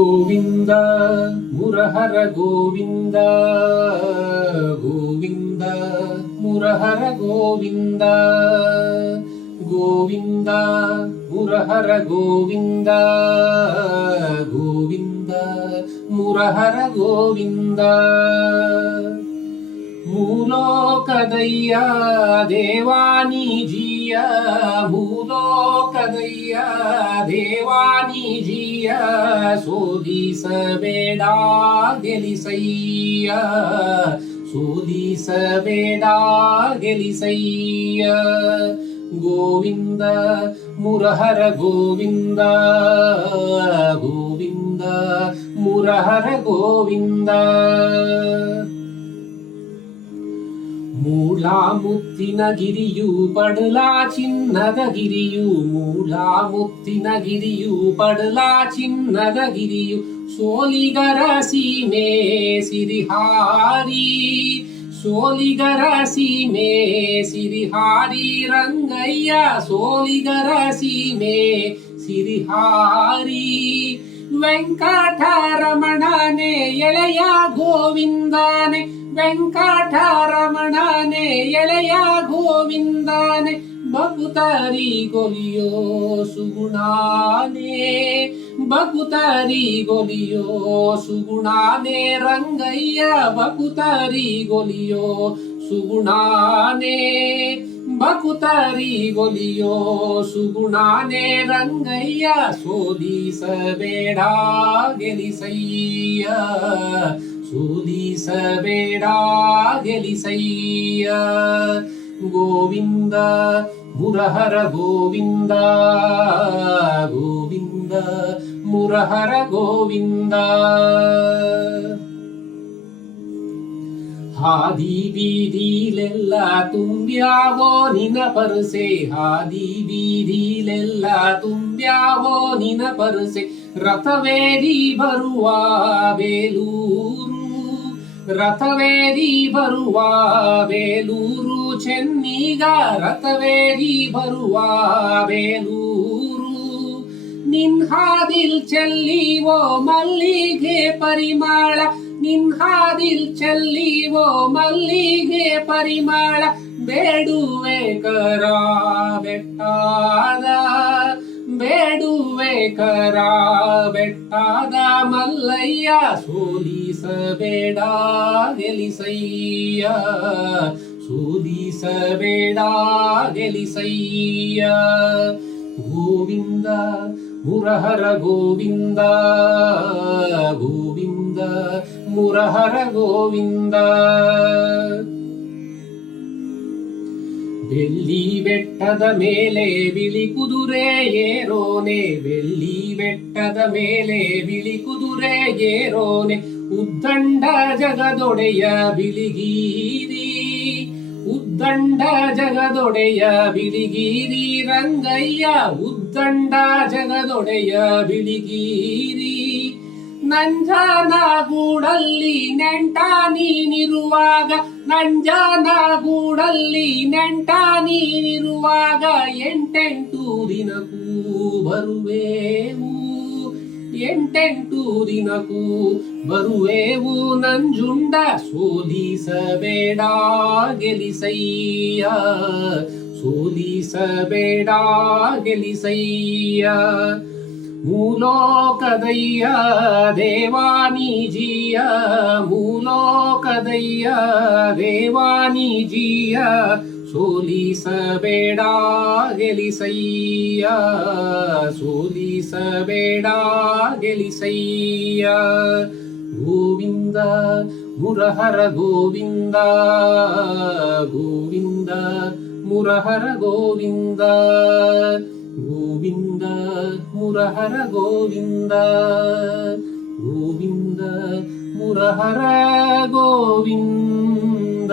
ಗೋವಿಂದ ಮುರಹರ ಗೋವಿಂದ ಗೋವಿಂದ ಮುರಹರ ಗೋವಿಂದ ಗೋವಿಂದ ಮುರಹರ ಗೋವಿಂದ ಗೋವಿಂದ ಮುರಹರ ಗೋವಿಂದ ಮೂಲೋಕದಯ್ಯ ದೇವಾನಿಜಿಯ ಮೂಲೋಕದಯ್ಯ ದೇವಾನಿಜಿಯ ಸೋಲಿಸಬೇಡ ಗೆಲಿಸಯ್ಯ ಸೋಲಿಸಬೇಡ ಗೆಲಿಸಯ್ಯ ಗೋವಿಂದ ಮುರಹರ ಗೋವಿಂದ ಗೋವಿಂದ ಮುರಹರ ಗೋವಿಂದ ಮೂಲ ಮುತ್ತಿನ ಗಿರಿಯು ಪಡಲ ಚಿನ್ನದ ಗಿರಿಯು ಮೂಲ ಮುತ್ತಿನ ಗಿರಿಯು ಪಡಲ ಚಿನ್ನದ ಗಿರಿಯು ಸೋಲಿಗರ ಸೀಮೆ ಸಿರಿಹಾರಿ ಸೋಲಿಗರ ಸೀಮೆ ಸಿರಿಹಾರಿ ರಂಗಯ್ಯ ಸೋಲಿಗರ ಸೀಮೆ ಸಿರಿಹಾರಿ ವೆಂಕಟರಮಣನೆ ಎಳೆಯ ಗೋವಿಂದನೆ ವೆಂಕಟರಮಣನೆ ಎಳೆಯ ಗೋವಿಂದನೆ ಬಕುತರಿ ಗೊಲಿಯೋ ಸುಗುಣಾನೆ ಬಕುತರಿ ಗೊಲಿಯೋ ಸುಗುಣಾನೆ ರಂಗಯ್ಯ ಬಕುತರಿ ಗೊಲಿಯೋ ಸುಗುಣಾನೆ ಬಕುತರಿ ಗೊಲಿಯೋ ಸುಗುಣಾನೆ ರಂಗಯ್ಯ ಸೋಲಿಸಬೇಡ ಗೆಲಿಸಯ್ಯ ಸೋಲಿಸಬೇಡ ಗೆಲಿಸಯ್ಯ ಗೋವಿಂದ ಮುರಹರ ಗೋವಿಂದ ಗೋವಿಂದ ಮುರಹರ ಗೋವಿಂದ ಹಾದಿ ಬೀದಿಲೆಲ್ಲ ತುಂಬ್ಯಾವೋ ನಿನ ಪರಸೆ ಹಾದಿ ಬೀದಿಲೆಲ್ಲ ತುಂಬ್ಯಾವೋ ನಿನ ಪರಸೆ ರಥವೇರಿ ಬರುವ ಬೇಲೂರು ರಥವೇರಿ ಬರುವ ಬೇಲೂರು ಚೆನ್ನಿಗ ರಥವೇರಿ ಬರುವ ಬೇಲೂರು ನಿನ್ ಹಾದಿಲ್ ಚೆಲ್ಲಿವೋ ಮಲ್ಲಿಗೆ ಪರಿಮಳ ನಿನ್ ಹಾದಿಲ್ ಚೆಲ್ಲಿವೋ ಮಲ್ಲಿಗೆ ಪರಿಮಳ ಬೇಡುವೆ ಕರ ಬೆಟ್ಟಾದ ಬೇಡುವೆ ಕರ ಬೆಟ್ಟಾದ ಮಲ್ಲಯ್ಯ ಸೋಲಿಸಬೇಡ ಗೆಲಿಸಯ್ಯ ಸೋಲಿಸಬೇಡ ಗೆಲಿಸಯ್ಯ ಗೋವಿಂದ ಮುರಹರ ಗೋವಿಂದ ಗೋವಿಂದ ಮುರಹರ ಗೋವಿಂದ ಬೆಳ್ಳಿ ಬೆಟ್ಟದ ಮೇಲೆ ಬಿಳಿ ಕುದುರೆ ಏರೋನೆ ಬೆಳ್ಳಿ ಬೆಟ್ಟದ ಮೇಲೆ ಬಿಳಿ ಕುದುರೆ ಏರೋನೆ ಉದ್ದಂಡ ಜಗದೊಡೆಯ ಬಿಳಿಗಿರಿ ಉದ್ದಂಡ ಜಗದೊಡೆಯ ಬಿಳಿಗಿರಿ ರಂಗಯ್ಯ ಉದ್ದಂಡ ಜಗದೊಡೆಯ ಬಿಳಿಗಿರಿ ನಂಜನ ಗೂಡಲ್ಲಿ ನೆಂಟ ನೀನಿರುವಾಗ ನಂಜನ ಗೂಡಲ್ಲಿ ನೆಂಟ ನೀನಿರುವಾಗ ಎಂಟೆಂಟು ದಿನಕ್ಕೂ ಬರುವೆವು ಎಂಟೆಂಟು ದಿನಕ್ಕೂ ಬರುವೆವು ನಂಜುಂಡ ಸೋಲಿಸಬೇಡ ಗೆಲಿಸಯ್ಯ ಸೋಲಿಸಬೇಡ ಗೆಲಿಸಯ್ಯ ಮೂಲೋಕದಯ್ಯ ದೇವಾನಿಜಿಯ ಮೂಲೋಕದಯ್ಯ ದೇವಾನಿಜಿಯ ಸೋಲಿಸಬೇಡ ಗೆಲಿಸಯ್ಯ ಸೋಲಿಸಬೇಡ ಗೆಲಿಸಯ್ಯ ಗೋವಿಂದ ಮುರಹರ ಗೋವಿಂದ ಗೋವಿಂದ ಮುರಹರ ಗೋವಿಂದ ಗೋವಿಂದ ಮುರಹರ ಗೋವಿಂದ ಗೋವಿಂದ ಮುರಹರ ಗೋವಿಂದ